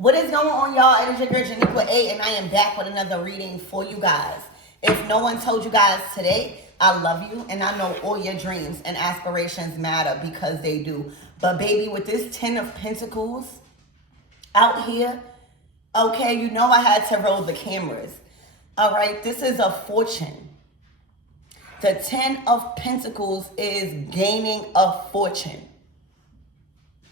What is going on, y'all? It is your girl Janiqua A, and I am back with another reading for you guys. If no one told you guys today, I love you, and I know all your dreams and aspirations matter because they do. But baby, with this 10 of Pentacles out here, okay, you know I had to roll the cameras. All right, this is a fortune. The 10 of Pentacles is gaining a fortune.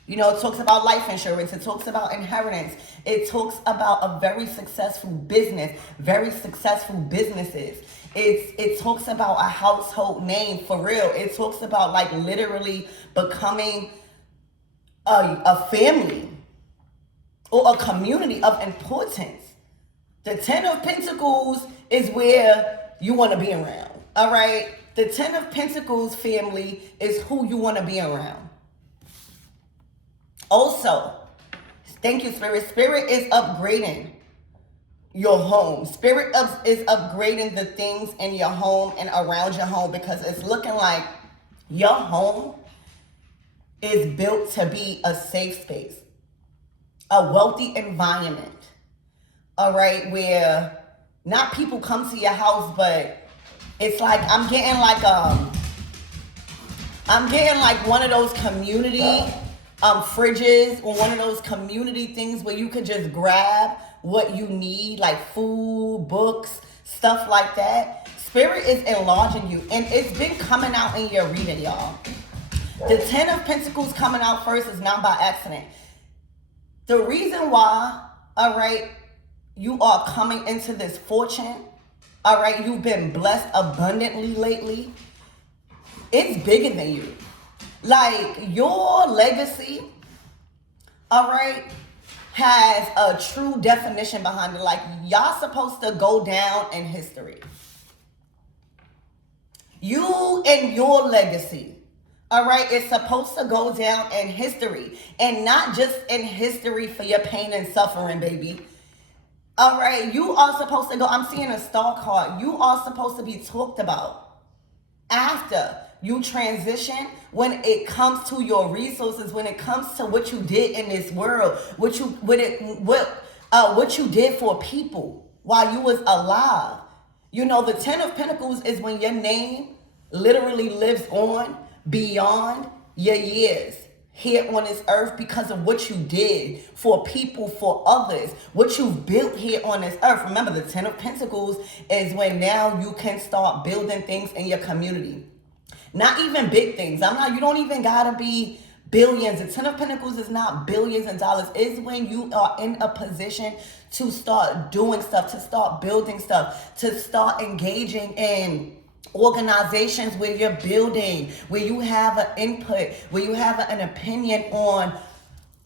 You know, it talks about life insurance. It talks about inheritance. It talks about a very successful business, very successful businesses. It talks about a household name for real. It talks about like literally becoming a family or a community of importance. The 10 of Pentacles is where you want to be around. All right. The 10 of Pentacles family is who you want to be around. Also, thank you, Spirit. Spirit is upgrading your home. Spirit is upgrading the things in your home and around your home because it's looking like your home is built to be a safe space, a wealthy environment. All right, where not people come to your house, but it's like I'm getting like one of those community fridges or one of those community things where you could just grab what you need, like food, books, stuff like that. Spirit is enlarging you, and it's been coming out in your reading, y'all. The 10 of Pentacles coming out first is not by accident. The reason why, all right, you are coming into this fortune, all right, you've been blessed abundantly lately, it's bigger than you. Like, your legacy, all right, has a true definition behind it. Like, y'all supposed to go down in history. You and your legacy, all right, is supposed to go down in history. And not just in history for your pain and suffering, baby. All right, you are supposed to go, I'm seeing a star card. You are supposed to be talked about after you transition, when it comes to your resources, when it comes to what you did in this world, what you did for people while you was alive. You know, the 10 of Pentacles is when your name literally lives on beyond your years here on this earth because of what you did for people, for others, what you've built here on this earth. Remember, the 10 of Pentacles is when now you can start building things in your community. Not even big things. You don't even gotta be billions. The 10 of Pentacles is not billions of dollars. It's when you are in a position to start doing stuff, to start building stuff, to start engaging in organizations where you're building, where you have an input, where you have an opinion on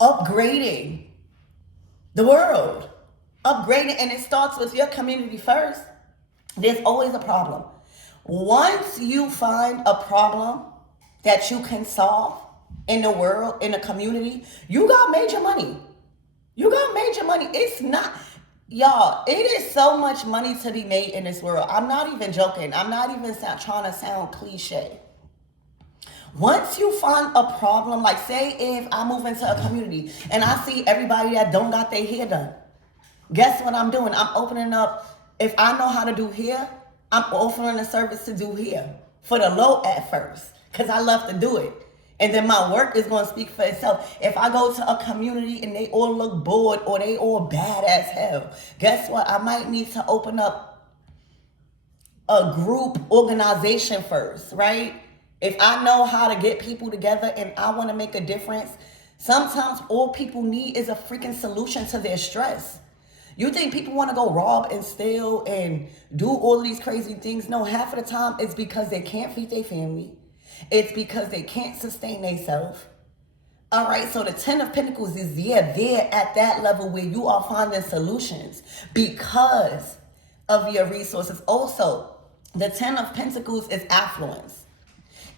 upgrading the world. Upgrading, and it starts with your community first. There's always a problem. Once you find a problem that you can solve in the world, in the community, you got major money. You got major money. It's not, y'all, it is so much money to be made in this world. I'm not even joking. I'm not even trying to sound cliche. Once you find a problem, like say if I move into a community and I see everybody that don't got their hair done, guess what I'm doing? I'm opening up, if I know how to do hair, I'm offering a service to do here for the low at first because I love to do it. And then my work is going to speak for itself. If I go to a community and they all look bored or they all bad as hell, guess what? I might need to open up a group organization first, right? If I know how to get people together and I want to make a difference, sometimes all people need is a freaking solution to their stress. You think people want to go rob and steal and do all of these crazy things? No, half of the time it's because they can't feed their family. It's because they can't sustain themselves. All right, so the 10 of Pentacles is there at that level where you are finding solutions because of your resources. Also, the 10 of Pentacles is affluence.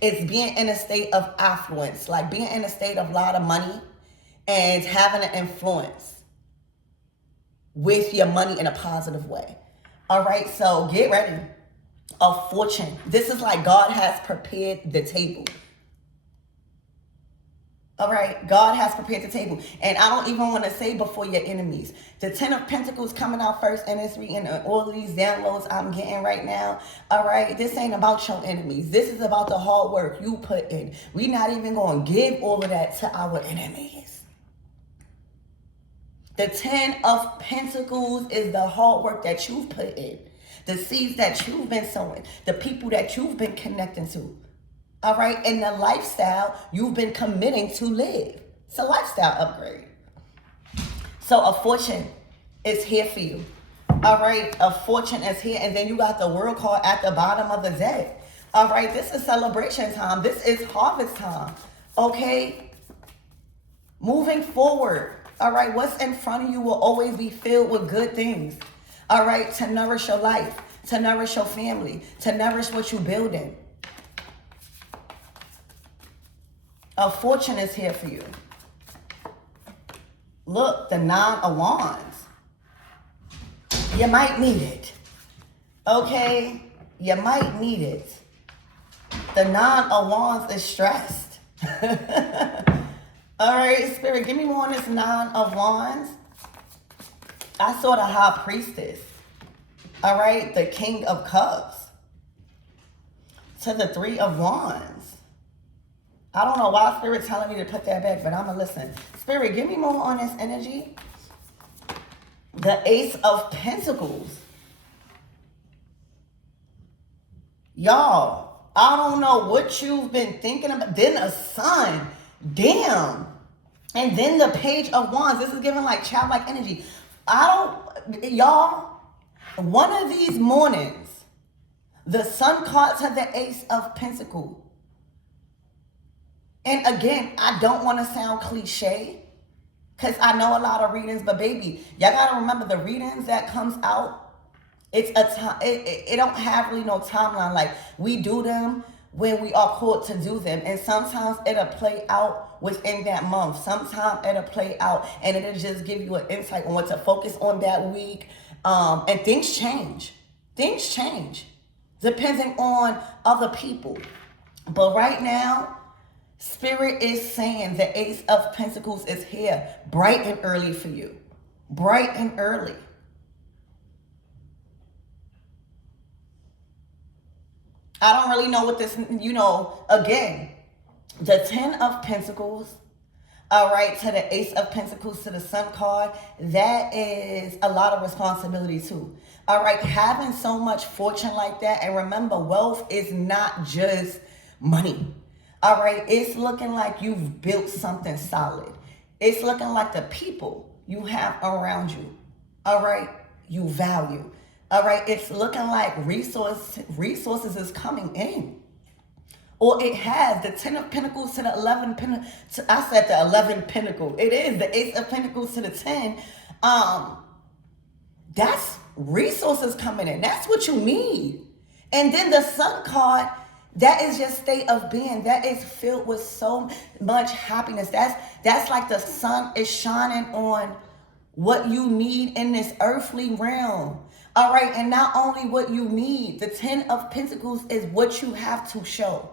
It's being in a state of affluence, like being in a state of a lot of money and having an influence with your money in a positive way. All right, so get ready. A fortune. This is like God has prepared the table. All right, God has prepared the table. And I don't even want to say before your enemies. The 10 of Pentacles coming out first in this reading, and all of these downloads I'm getting right now. All right, this ain't about your enemies. This is about the hard work you put in. We're not even going to give all of that to our enemies. The 10 of Pentacles is the hard work that you've put in. The seeds that you've been sowing. The people that you've been connecting to. All right, and the lifestyle you've been committing to live. It's a lifestyle upgrade. So a fortune is here for you. All right, a fortune is here. And then you got the world card at the bottom of the deck. All right, this is celebration time. This is harvest time. Okay, moving forward. All right, what's in front of you will always be filled with good things. All right, to nourish your life, to nourish your family, to nourish what you're building. A fortune is here for you. Look, the 9 of Wands. You might need it. Okay? You might need it. The 9 of Wands is stressed. All right, Spirit, give me more on this 9 of Wands. I saw the High Priestess. All right, the King of Cups. To the 3 of Wands. I don't know why Spirit telling me to put that back, but I'm going to listen. Spirit, give me more on this energy. The Ace of Pentacles. Y'all, I don't know what you've been thinking about. Then a Sun. Damn. And then the Page of Wands. This is giving like childlike energy. Y'all, one of these mornings, the Sun caught to the Ace of Pentacles. And again, I don't want to sound cliche because I know a lot of readings, but baby, y'all got to remember the readings that comes out, it's a time, it don't have really no timeline. Like we do them when we are called to do them. And sometimes it'll play out within that month. Sometimes it'll play out and it'll just give you an insight on what to focus on that week. And things change. Things change depending on other people. But right now, Spirit is saying the Ace of Pentacles is here bright and early for you. Bright and early. I don't really know what this, again, the 10 of Pentacles, all right, to the Ace of Pentacles, to the Sun card, that is a lot of responsibility too. All right, having so much fortune like that, and remember, wealth is not just money. All right, it's looking like you've built something solid. It's looking like the people you have around you, all right, you value. All right, it's looking like resources is coming in. Or it has the 10 of Pentacles to the 11 Pentacles. I said the 11 Pentacles. It is the Ace of Pentacles to the 10. That's resources coming in. That's what you need. And then the Sun card, that is your state of being. That is filled with so much happiness. That's like the sun is shining on what you need in this earthly realm. All right, and not only what you need, the 10 of Pentacles is what you have to show.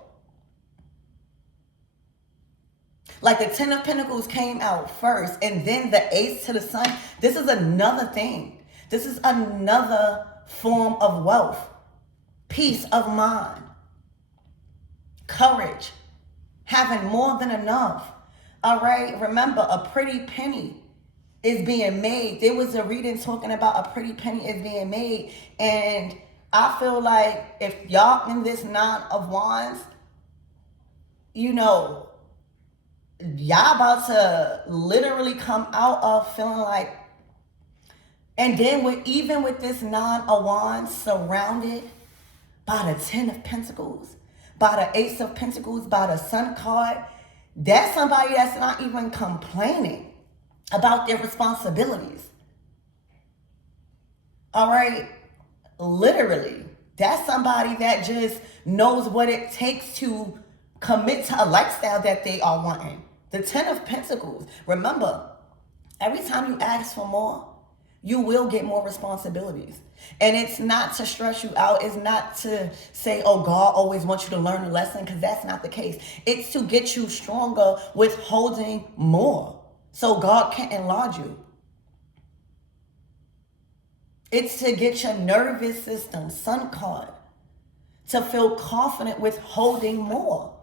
Like the 10 of Pentacles came out first, and then the Ace to the Sun. This is another thing. This is another form of wealth. Peace of mind. Courage, having more than enough. All right, remember, a pretty penny is being made. There was a reading talking about a pretty penny is being made, and I feel like if y'all in this 9 of Wands, y'all about to literally come out of feeling like, and then even with this 9 of Wands surrounded by the 10 of Pentacles, by the Ace of Pentacles, by the Sun card, that's somebody that's not even complaining about their responsibilities. All right? Literally. That's somebody that just knows what it takes to commit to a lifestyle that they are wanting. The 10 of Pentacles. Remember, every time you ask for more, You will get more responsibilities. And it's not to stress you out. It's not to say, oh, God always wants you to learn a lesson, because that's not the case. It's to get you stronger with holding more so God can enlarge you. It's to get your nervous system, sun card, to feel confident with holding more,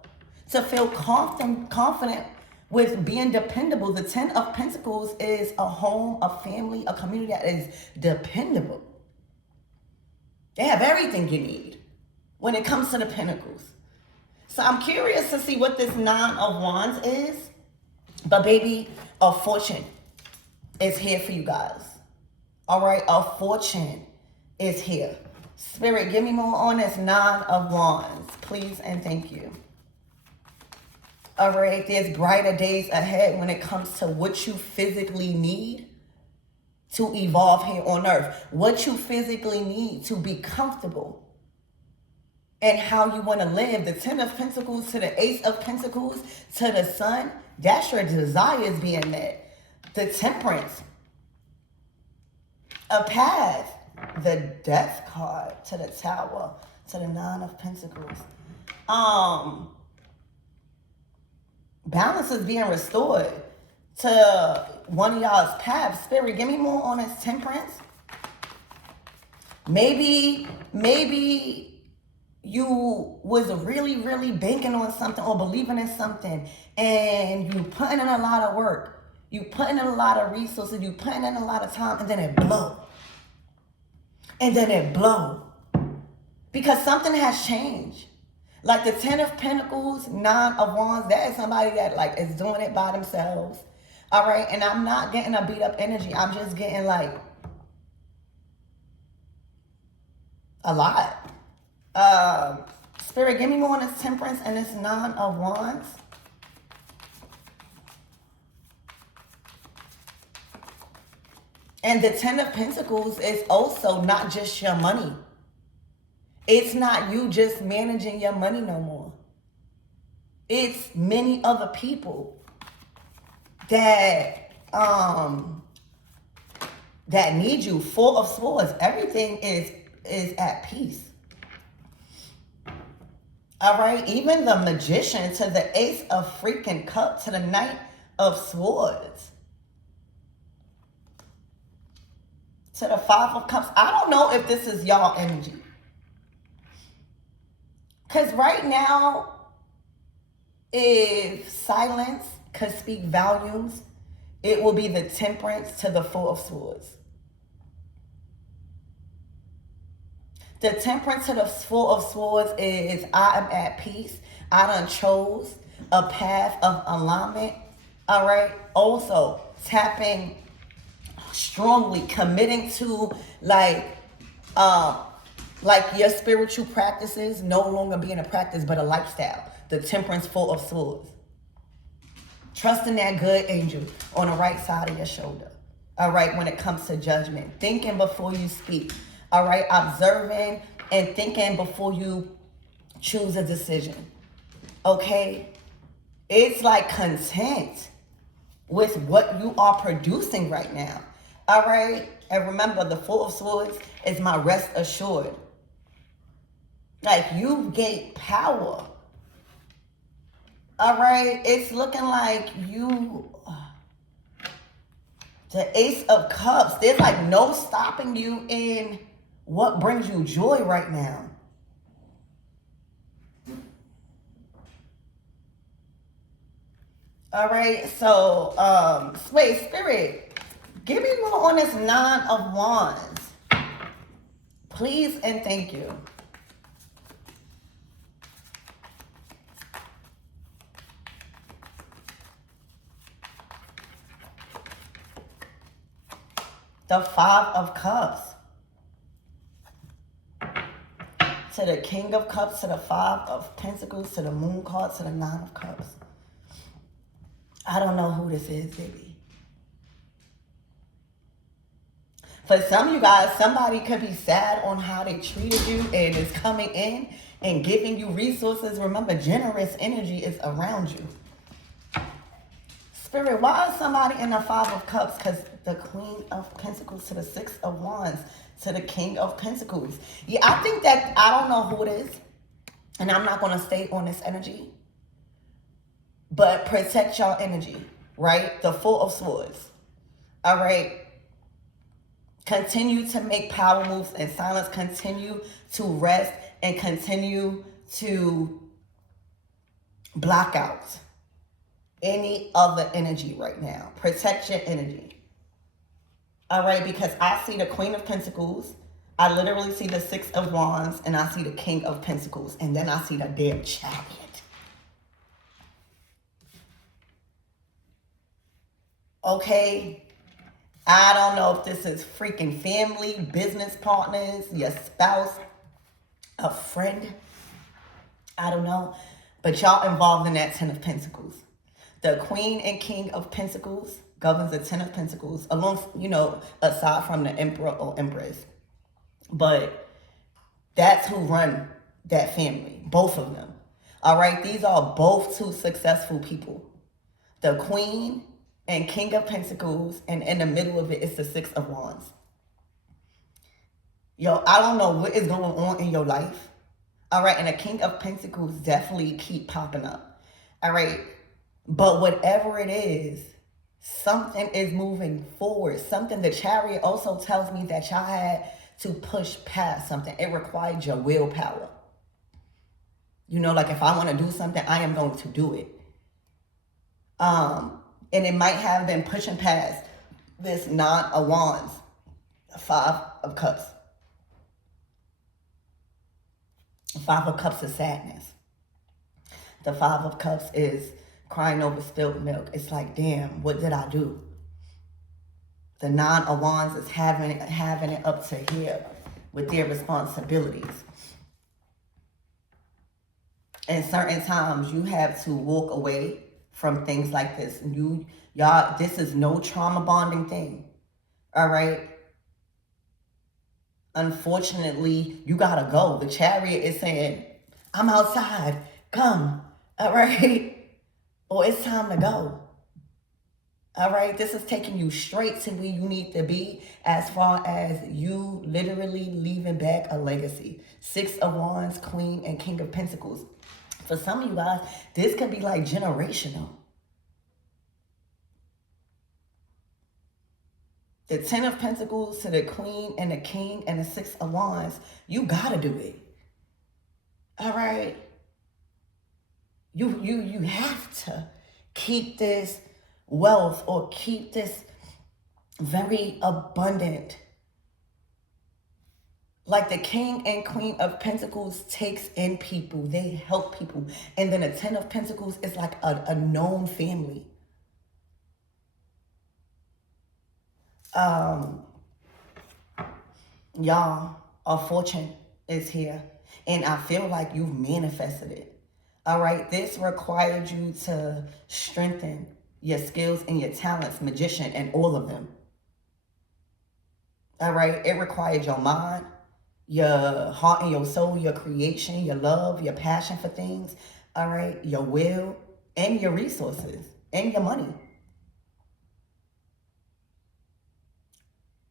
to feel confident with being dependable. The 10 of Pentacles is a home, a family, a community that is dependable. They have everything you need when it comes to the Pentacles. So I'm curious to see what this 9 of Wands is. But baby, a fortune is here for you guys. All right, a fortune is here. Spirit, give me more on this 9 of Wands, please and thank you. All right, there's brighter days ahead when it comes to what you physically need to evolve here on earth. What you physically need to be comfortable and how you want to live. The 10 of Pentacles to the Ace of Pentacles to the Sun, that's your desires being met. The Temperance, a path. The Death card to the Tower to the 9 of Pentacles. Balance is being restored to one of y'all's paths. Spirit, give me more on this Temperance. Maybe you was really, really banking on something or believing in something, and you putting in a lot of work. You putting in a lot of resources. You putting in a lot of time, and then it blows. And then it blows. Because something has changed. Like the 10 of Pentacles, 9 of Wands, that is somebody that like is doing it by themselves. All right. And I'm not getting a beat up energy. I'm just getting like a lot. Spirit, give me more on this Temperance and this 9 of Wands. And the 10 of Pentacles is also not just your money. It's not you just managing your money no more. It's many other people that need you. 4 of Swords. Everything is at peace. All right. Even the Magician to the Ace of freaking Cups to the Knight of Swords. To the 5 of Cups. I don't know if this is y'all energy. Because right now, if silence could speak volumes, it will be the Temperance to the 4 of Swords. The Temperance to the 4 of Swords is I am at peace. I done chose a path of alignment. All right. Also, tapping strongly, committing to like your spiritual practices no longer being a practice but a lifestyle. The Temperance, 4 of Swords. Trusting that good angel on the right side of your shoulder. All right, when it comes to judgment. Thinking before you speak. All right, observing and thinking before you choose a decision. Okay? It's like content with what you are producing right now. All right? And remember, the 4 of Swords is my rest assured. Like, you gain power. All right? It's looking like you... The Ace of Cups. There's like no stopping you in what brings you joy right now. All right? So, wait, Spirit, give me more on this 9 of Wands. Please and thank you. The 5 of Cups. To the King of Cups, to the 5 of Pentacles, to the Moon card, to the 9 of Cups. I don't know who this is, baby. For some of you guys, somebody could be sad on how they treated you and is coming in and giving you resources. Remember, generous energy is around you. Spirit, why is somebody in the Five of Cups? Because the Queen of Pentacles to the Six of Wands to the King of Pentacles. Yeah, I think that, I don't know who it is, and I'm not going to stay on this energy, but protect your energy, right? The Four of Swords, all right? Continue to make power moves in silence. Continue to rest and continue to block out any other energy right now. Protect your energy. All right, because I see the Queen of Pentacles. I literally see the Six of Wands, and I see the King of Pentacles, and then I see the damn Chariot. Okay, I don't know if this is freaking family, business partners, your spouse, a friend. I don't know, but y'all involved in that Ten of Pentacles. The Queen and King of Pentacles governs the Ten of Pentacles, along, you know, aside from the Emperor or Empress. But that's who run that family, both of them. All right, these are both two successful people. The Queen and King of Pentacles, and in the middle of it is the Six of Wands. Yo, I don't know what is going on in your life. All right, and the King of Pentacles definitely keep popping up. All right, but whatever it is, something is moving forward. Something, the Chariot also tells me that y'all had to push past something. It required your willpower. You know, like if I want to do something, I am going to do it. And it might have been pushing past this Nine of Wands, Five of Cups. Five of Cups is sadness. The Five of Cups is crying over spilled milk. It's like, damn, what did I do? The Nine of Wands is having it up to here with their responsibilities. And certain times you have to walk away from things like this. Y'all, this is no trauma bonding thing. All right? Unfortunately, you gotta go. The Chariot is saying, I'm outside. Come. All right? Or it's time to go. All right? This is taking you straight to where you need to be as far as you literally leaving back a legacy. Six of Wands, Queen, and King of Pentacles. For some of you guys, this could be like generational. The Ten of Pentacles to the Queen and the King and the Six of Wands, you gotta do it. All right? You have to keep this wealth or keep this very abundant. Like the King and Queen of Pentacles takes in people. They help people. And then the Ten of Pentacles is like a known family. Y'all, a fortune is here. And I feel like you've manifested it. All right. This required you to strengthen your skills and your talents, magician, and all of them. All right. It required your mind, your heart and your soul, your creation, your love, your passion for things. All right. Your will and your resources and your money.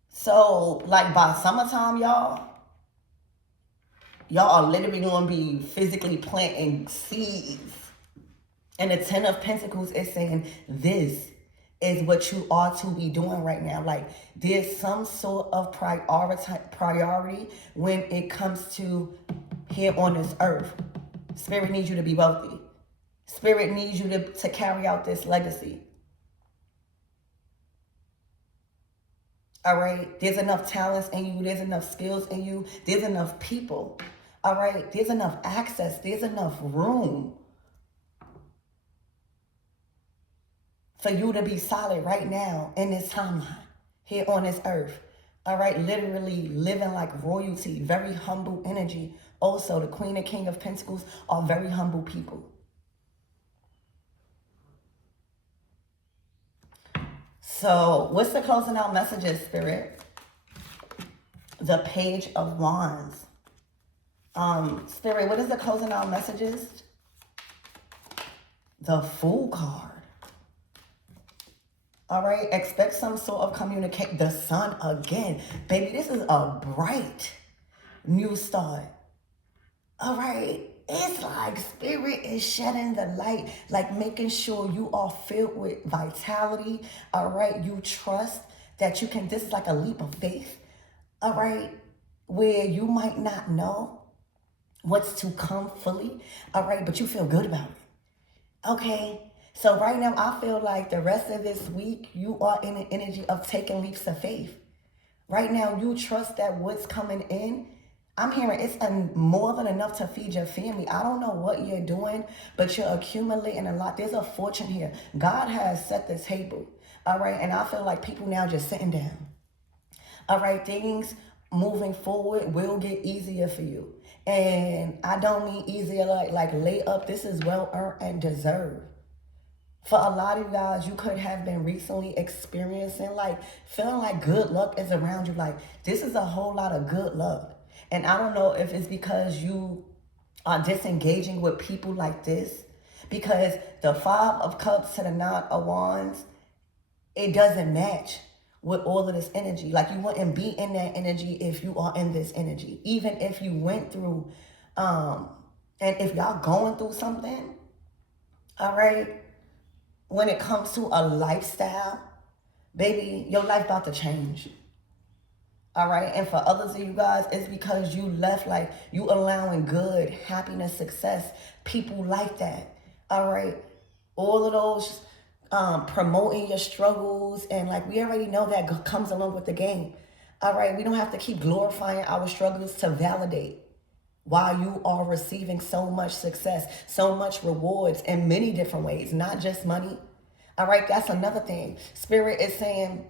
So, like by summertime, y'all are literally going to be physically planting seeds. And the Ten of Pentacles is saying this is what you are to be doing right now. Like there's some sort of priority when it comes to here on this earth. Spirit needs you to be wealthy. Spirit needs you to carry out this legacy. All right, there's enough talents in you. There's enough skills in you. There's enough people. All right, there's enough access. There's enough room for you to be solid right now in this timeline here on this earth. All right, literally living like royalty, very humble energy. Also, the Queen and King of Pentacles are very humble people. So, what's the closing out messages, Spirit? The Page of Wands. Spirit, what is the closing out messages? The Fool card. All right, expect some sort of communicate. The sun again, baby. This is a bright new start. All right, it's like spirit is shedding the light, like making sure you are filled with vitality. All right, you trust that you can. This is like a leap of faith. All right, where you might not know what's to come fully. All right, but you feel good about it. Okay. So right now, I feel like the rest of this week, you are in an energy of taking leaps of faith. Right now, you trust that what's coming in, I'm hearing it's more than enough to feed your family. I don't know what you're doing, but you're accumulating a lot. There's a fortune here. God has set the table. All right. And I feel like people now just sitting down. All right. Things moving forward will get easier for you. And I don't mean easier like lay up. This is well earned and deserved. For a lot of you guys, you could have been recently experiencing like feeling like good luck is around you. Like this is a whole lot of good luck. And I don't know if it's because you are disengaging with people like this, because the 5 of Cups to the 9 of Wands, it doesn't match with all of this energy. Like you wouldn't be in that energy if you are in this energy. Even if you went through, and if y'all going through something, all right, when it comes to a lifestyle, baby, your life about to change. All right. And for others of you guys, it's because you left, like you allowing good, happiness, success, people like that. All right. All of those promoting your struggles. And like we already know that comes along with the game. All right. We don't have to keep glorifying our struggles to validate while you are receiving so much success, so much rewards in many different ways, not just money. All right. That's another thing. Spirit is saying,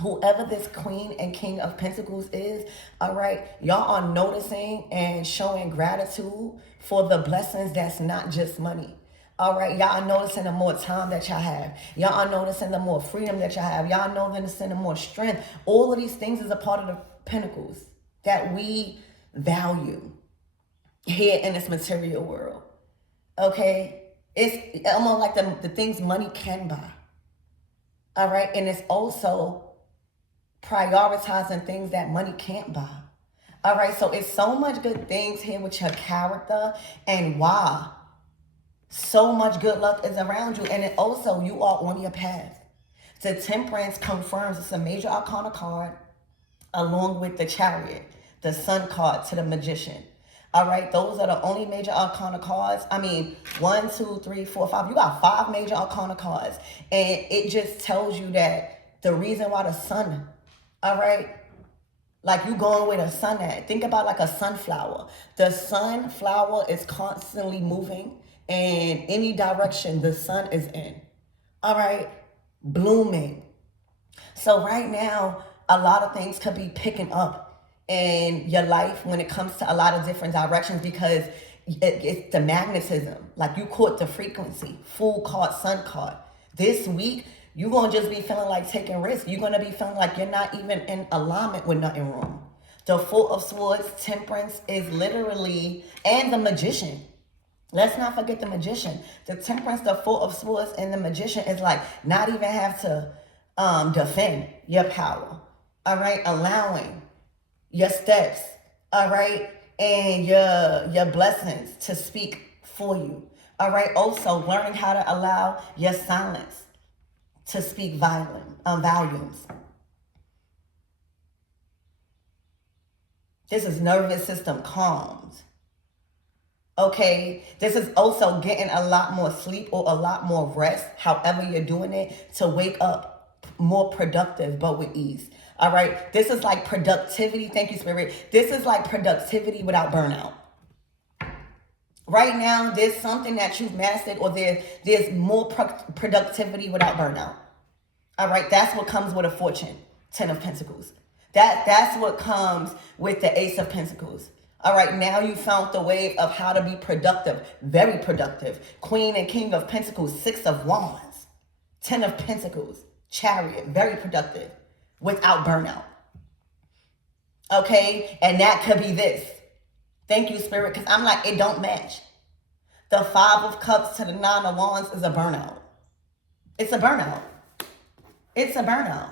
whoever this Queen and King of Pentacles is, all right, y'all are noticing and showing gratitude for the blessings that's not just money. All right, y'all are noticing the more time that y'all have. Y'all are noticing the more freedom that y'all have. Y'all are noticing the more strength. All of these things is a part of the pentacles that we value here in this material world. Okay? It's almost like the things money can buy. All right? And it's also prioritizing things that money can't buy. All right, so it's so much good things here with your character, and why so much good luck is around you. And it also, you are on your path. The Temperance confirms it's a major arcana card along with the Chariot, the Sun card to the Magician. All right, those are the only major arcana cards. I mean, 1, 2, 3, 4, 5. You got 5 major arcana cards. And it just tells you that the reason why the sun, all right, like you going where the sun at. Think about like a sunflower. The sunflower is constantly moving in any direction the sun is in. All right, blooming. So right now, a lot of things could be picking up in your life when it comes to a lot of different directions, because it's the magnetism. Like you caught the frequency. Fool card, sun card. This week, you're going to just be feeling like taking risks. You're going to be feeling like you're not even in alignment with nothing wrong. The Four of Swords, Temperance is literally, and the Magician. Let's not forget the Magician. The Temperance, the Four of Swords, and the Magician is like not even have to defend your power. All right, allowing your steps. All right, and your blessings to speak for you. All right, also learning how to allow your silence to speak volumes. This is nervous system calmed. Okay, this is also getting a lot more sleep or a lot more rest, however you're doing it, to wake up more productive, but with ease. All right, this is like productivity. Thank you, Spirit. This is like productivity without burnout. Right now, there's something that you've mastered, or there's more productivity without burnout. All right, that's what comes with a fortune, 10 of Pentacles. That's what comes with the Ace of Pentacles. All right, now you found the way of how to be productive, very productive. Queen and King of Pentacles, 6 of Wands, 10 of Pentacles, Chariot, very productive without burnout. Okay, and that could be this. Thank you, Spirit, because I'm like, it don't match. The 5 of Cups to the 9 of Wands is a burnout. It's a burnout. It's a burnout.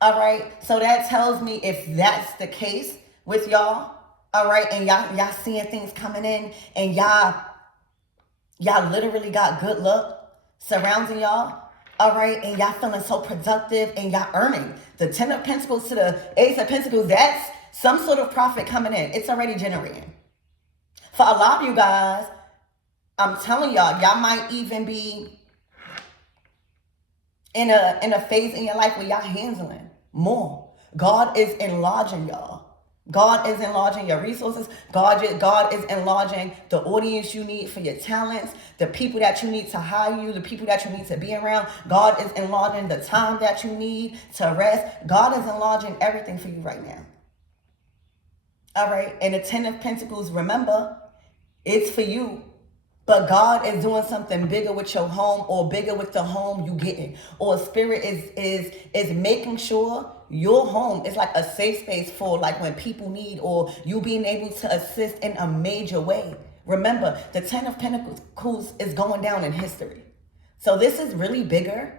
All right. So that tells me if that's the case with y'all, all right, and y'all seeing things coming in, and y'all literally got good luck surrounding y'all, all right, and y'all feeling so productive and y'all earning. The Ten of Pentacles to the Ace of Pentacles, that's some sort of profit coming in. It's already generating. For a lot of you guys, I'm telling y'all might even be in a phase in your life where y'all handling more. God is enlarging y'all. God is enlarging your resources. God is enlarging the audience you need for your talents, the people that you need to hire you, the people that you need to be around. God is enlarging the time that you need to rest. God is enlarging everything for you right now. All right. And the Ten of Pentacles, remember, it's for you. But God is doing something bigger with your home, or bigger with the home you getting. Or Spirit is making sure your home is like a safe space for like when people need, or you being able to assist in a major way. Remember, the Ten of Pentacles is going down in history. So this is really bigger.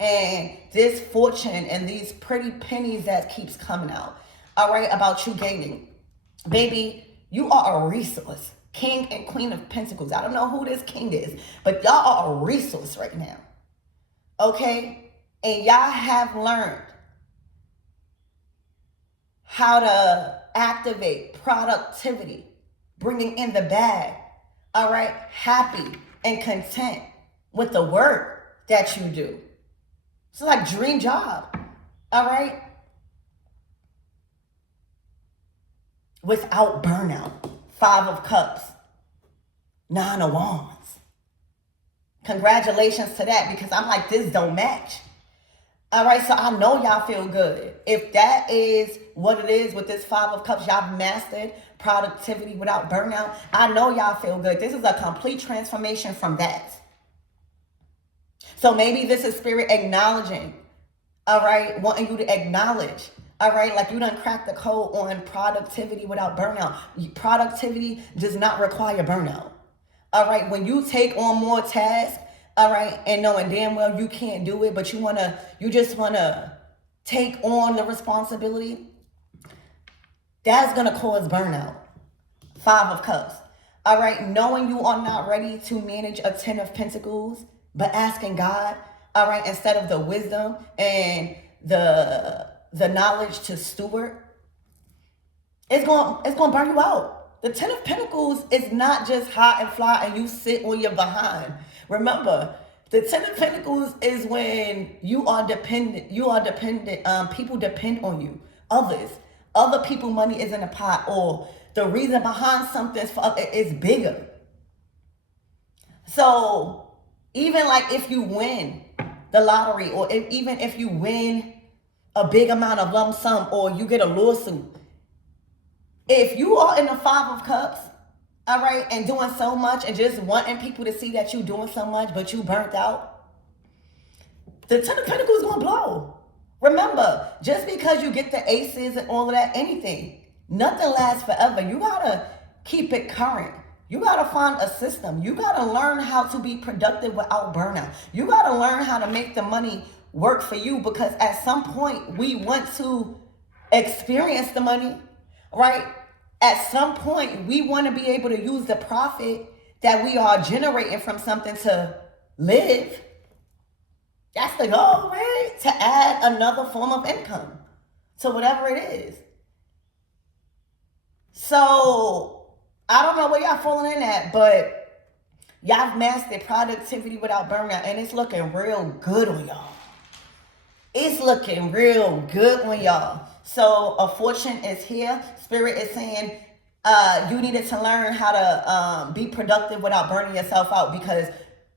And this fortune and these pretty pennies that keeps coming out, all right, about you gaining. Baby, you are a resource. King and Queen of Pentacles. I don't know who this king is, but y'all are a resource right now. Okay? And y'all have learned how to activate productivity, bringing in the bag. All right? Happy and content with the work that you do. It's like dream job. All right? Without burnout. Five of Cups. Nine of Wands. Congratulations to that, because I'm like, this don't match. All right, so I know y'all feel good. If that is what it is with this Five of Cups, y'all mastered productivity without burnout, I know y'all feel good. This is a complete transformation from that. So maybe this is Spirit acknowledging, all right, wanting you to acknowledge, all right, like you done cracked the code on productivity without burnout. Productivity does not require burnout. All right, when you take on more tasks, all right, and knowing damn well you can't do it, but you just wanna take on the responsibility, that's gonna cause burnout. Five of Cups. All right, knowing you are not ready to manage a Ten of Pentacles, but asking God, all right, instead of the wisdom and the knowledge to steward, it's gonna burn you out. The Ten of Pentacles is not just high and fly and you sit on your behind. Remember, the Ten of Pentacles is when you are dependent. People depend on you. Other people money is in a pot, or the reason behind something is bigger. So even like if you win the lottery, or even if you win a big amount of lump sum, or you get a lawsuit, if you are in the Five of Cups, all right, and doing so much and just wanting people to see that you doing so much, but you burnt out, the Ten of Pentacles is going to blow. Remember, just because you get the aces and all of that, nothing lasts forever. You got to keep it current. You got to find a system. You got to learn how to be productive without burnout. You got to learn how to make the money work for you, because at some point we want to experience the money, right? At some point we want to be able to use the profit that we are generating from something to live. That's the goal, right? To add another form of income to whatever it is. So I don't know where y'all falling in at, but y'all have mastered productivity without burnout, and it's looking real good on y'all. It's looking real good on y'all. So a fortune is here. Spirit is saying you needed to learn how to be productive without burning yourself out, because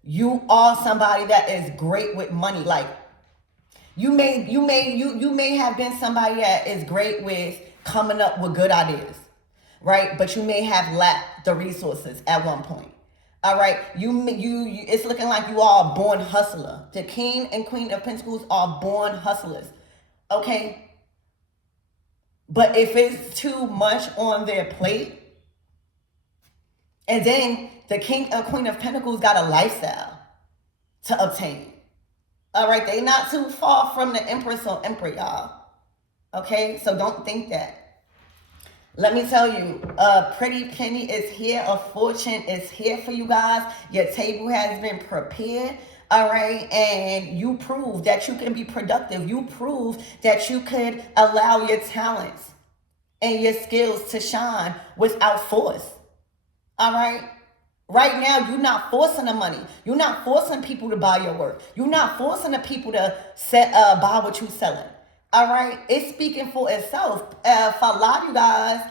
you are somebody that is great with money. Like you may have been somebody that is great with coming up with good ideas, right? But you may have lacked the resources at one point. All right, it's looking like you are a born hustler. The King and Queen of Pentacles are born hustlers. Okay? But if it's too much on their plate, and then the King and Queen of Pentacles got a lifestyle to obtain. All right, they not too far from the Empress or Emperor, y'all. Okay, so don't think that. Let me tell you, a pretty penny is here. A fortune is here for you guys. Your table has been prepared. All right. And you prove that you can be productive. You prove that you could allow your talents and your skills to shine without force. All right. Right now, you're not forcing the money. You're not forcing people to buy your work. You're not forcing the people to buy what you're selling. All right, it's speaking for itself. For a lot of you guys,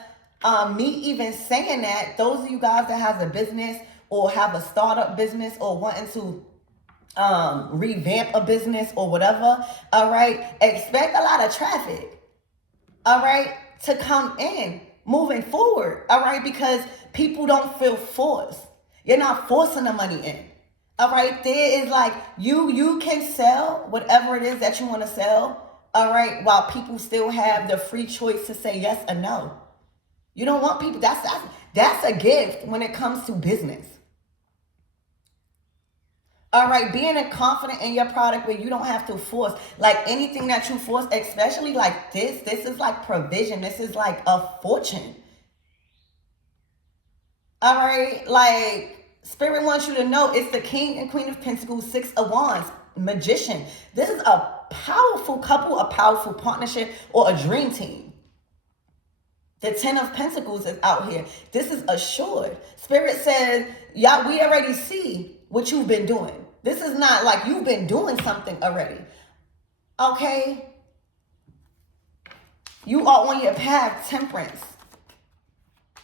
me even saying that, those of you guys that has a business or have a startup business or wanting to revamp a business or whatever, all right, expect a lot of traffic, all right, to come in moving forward, all right, because people don't feel forced. You're not forcing the money in. All right, there is like you can sell whatever it is that you want to sell. All right, while people still have the free choice to say yes or no. You don't want people. That's a gift when it comes to business. All right, being confident in your product where you don't have to force, like anything that you force, especially like this is like provision. This is like a fortune. All right, like Spirit wants you to know it's the King and Queen of Pentacles, Six of Wands, Magician. This is a powerful couple, a powerful partnership, or a dream team. The Ten of Pentacles is out here. This is assured. Spirit says, y'all, we already see what you've been doing. This is not like you've been doing something already. Okay? You are on your path, Temperance.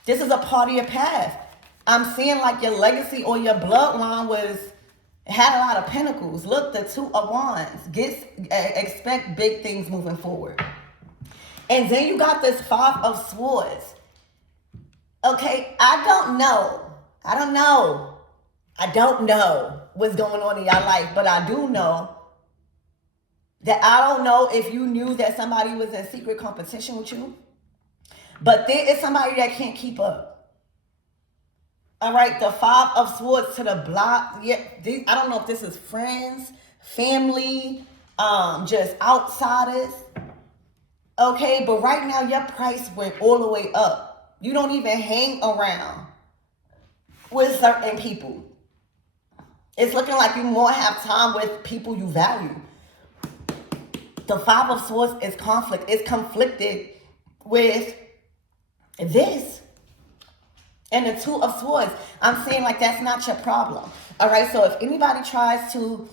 This is a part of your path. I'm seeing like your legacy or your bloodline had a lot of pentacles. Look, the Two of Wands. Expect big things moving forward. And then you got this Five of Swords. Okay, I don't know what's going on in your life, but I do know that I don't know if you knew that somebody was in secret competition with you, but there is somebody that can't keep up. All right, the Five of Swords to the block. Yeah, I don't know if this is friends, family, just outsiders. Okay, but right now your price went all the way up. You don't even hang around with certain people. It's looking like you more have time with people you value. The Five of Swords is conflict. It's conflicted with this. And the Two of Swords, I'm saying like that's not your problem. All right, so if anybody tries to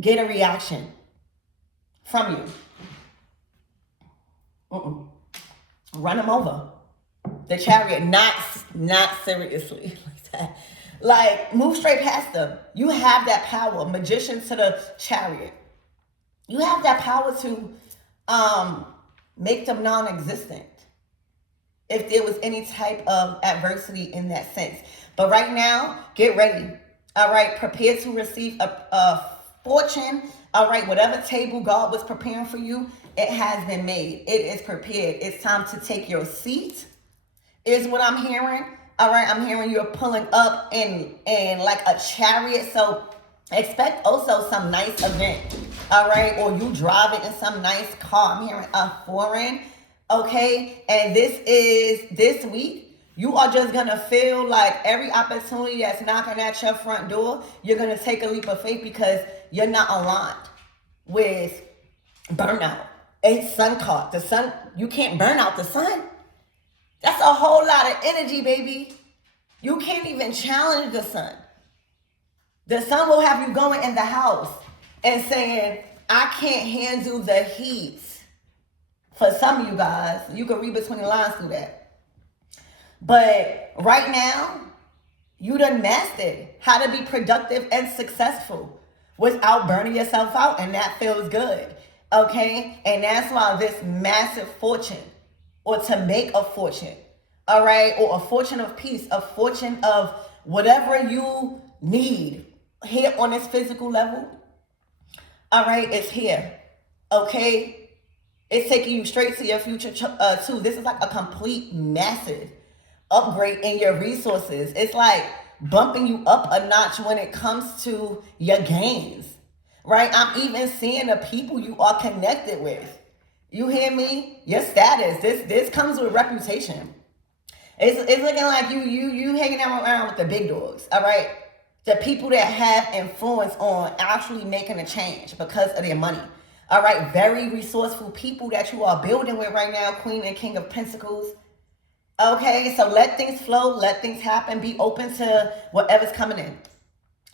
get a reaction from you, run them over. The Chariot, not seriously like that. Like, move straight past them. You have that power. Magician to the Chariot. You have that power to make them non-existent if there was any type of adversity in that sense. But right now, get ready. All right, prepare to receive a fortune. All right, whatever table God was preparing for you, it has been made. It is prepared. It's time to take your seat, is what I'm hearing. All right, I'm hearing you're pulling up in like a chariot. So expect also some nice event. All right, or you driving in some nice car. I'm hearing a foreign. Okay, and this week, you are just going to feel like every opportunity that's knocking at your front door, you're going to take a leap of faith because you're not aligned with burnout. A sun caught. The sun, you can't burn out the sun. That's a whole lot of energy, baby. You can't even challenge the sun. The sun will have you going in the house and saying, I can't handle the heat. For some of you guys, you can read between the lines through that. But right now, you done mastered how to be productive and successful without burning yourself out, and that feels good, okay? And that's why this massive fortune, or to make a fortune, all right, or a fortune of peace, a fortune of whatever you need here on this physical level, all right, it's here, okay? It's taking you straight to your future too. This is like a complete massive upgrade in your resources. It's like bumping you up a notch when it comes to your gains. right? I'm even seeing the people you are connected with. You hear me? Your status. This comes with reputation. It's looking like you hanging out around with the big dogs, all right? The people that have influence on actually making a change because of their money. All right, very resourceful people that you are building with right now, Queen and King of Pentacles. Okay, so let things flow, let things happen, be open to whatever's coming in.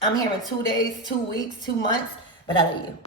I'm hearing 2 days, 2 weeks, 2 months, but I love you.